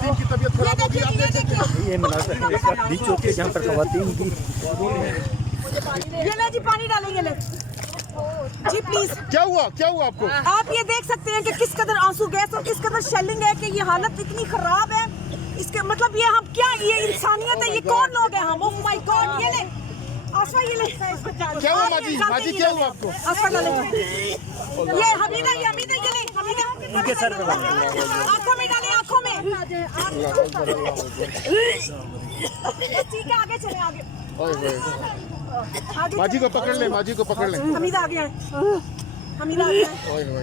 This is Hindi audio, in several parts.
खवातीन की तबीयत खराब होगी, आप देख सकते हैं। ये मनासर बीच होती है जहाँ पर खवातीन की। ये ले जी, पानी डालेंगे ले जी प्लीज। क्या हुआ आपको? आप ये देख सकते हैं कि किस कदर आंसू गैस और किस कदर शेलिंग है कि ये हालत इतनी खराब है। इसके मतलब ये हम क्या, ये इंसानियत है? ये कौन लोग हैं हम? Oh my God. ये ले आसफा, ये ले। क्या हुआ माजी क्या हुआ आपको? आसफा डालेंगे ये हमीदा, ये ले हमीदा, इनके सर पे आंखों में डालें, आंखों में। ठीक है, आगे चले, आगे माजी को पकड़ ले, हमीदा आ गया है, हमीदा आ गया है।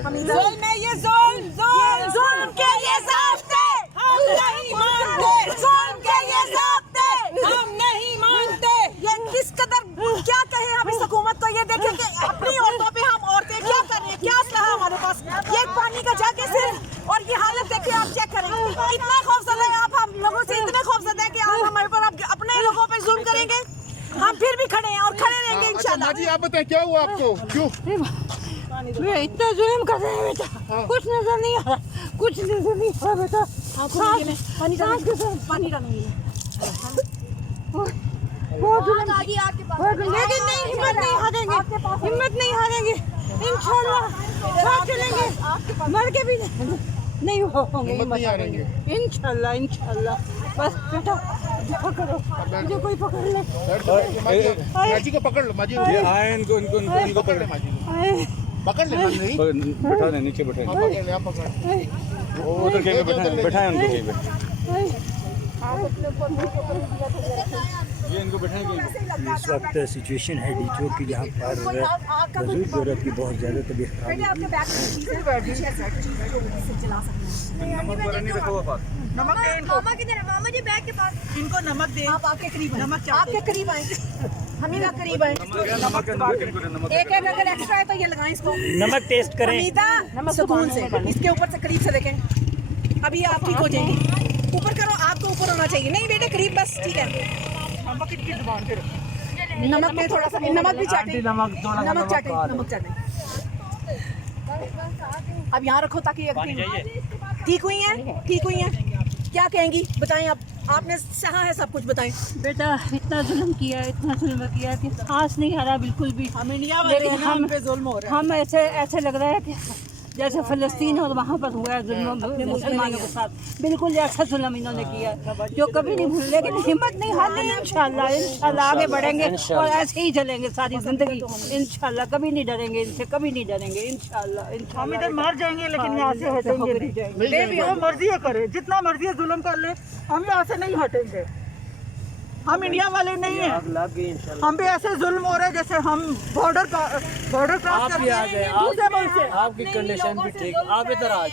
हमीदा में ये जुल्म के ये ज़ाब्ते हम नहीं मानते, जुल्म के ये ज़ाब्ते हम नहीं मानते। ये किस कदर क्या कहें हम इस हुकूमत को? ये देखें कि अपनी औरतों पे हम औरतें क्या कर रहे हैं, क्या असला है हमारे पास? ये पानी का जग है सिर्फ, और ये हालत देखें, आप चेक करें। इतना खौफजदा है आप हम लोगों से, इतने खौफजदा है कि आप हमारे पर अपने लोगों पे जुल्म करेंगे। हम फिर भी खड़े हैं और खड़े रहेंगे इंशाल्लाह। माजी आप बताएं क्या हुआ आपको? क्यों इतना जुल्म कर रहे हैं बेटा? कुछ नजर नहीं आ रहा, कुछ नजर नहीं आ रहा बेटा। पानी डालेंगे लेकिन नहीं, हिम्मत नहीं हारेंगे इंशाल्लाह। साथ चलेंगे, मर के भी नहीं होंगे, हिम्मत नहीं हारेंगे इंशाल्लाह। बस बेटा दुआ करो, मुझे कोई पकड़ ले। माजी को पकड़ लो, माजी इनको पकड़ ले, पकड़ ले, नहीं बैठा ले, नीचे बैठा पकड़ ले, आप पकड़ वो उधर कहीं पे बैठाए उनको कहीं पे। ये इनको बैठाए कहीं। इस वक्त सिचुएशन है डीचो की जहाँ पर बुजुर्ग औरत की बहुत ज़्यादा तबीयत खराब है। मामा किधर है? मामा जी बैग के पास। इनको नमक दे, आप आपके करीब आए, हमीदा करीब आए। एक अगर एक्स्ट्रा है तो ये लगाएं इसको। नमक टेस्ट करें हमीदा सुकून से, इसके ऊपर से करीब से देखें। अभी आप ठीक हो जाएंगे। ऊपर करो, आपको ऊपर होना चाहिए। नहीं बेटे करीब, बस ठीक है। नमक में थोड़ा सा नमक भी चाटे, नमक चाटे। अब यहाँ रखो ताकि ठीक हुई हैं। क्या कहेंगी बताएं आप? आपने सहा है सब कुछ, बताएं। बेटा इतना जुल्म किया कि सांस नहीं आ रहा बिल्कुल भी। हम इंडिया वाले हैं, हम पे जुल्म हो रहा है। हम ऐसे लग रहा है कि जैसे फ़लस्तीन और वहाँ पर हुआ है जुल्म मुसलमानों के साथ, बिल्कुल ऐसा जुल्म इन्होंने किया है जो कभी नहीं भूल। लेकिन हिम्मत नहीं हारनी, इंशाल्लाह आगे बढ़ेंगे और ऐसे ही चलेंगे सारी ज़िंदगी इंशाल्लाह। कभी नहीं डरेंगे इनसे, कभी नहीं डरेंगे इंशाल्लाह। हम इधर मर जाएंगे लेकिन यहाँ से हटेंगे नहीं। जो मर्जी करे, जितना मर्जी जुल्म कर ले, हम यहाँ से नहीं हटेंगे। हम इंडिया वाले नहीं हैं, हम भी ऐसे जुल्म हो रहे जैसे हम बॉर्डर क्रॉस कर रहे हैं दूसरे मुल्क से। आपकी कंडीशन भी ठीक, आप इधर आ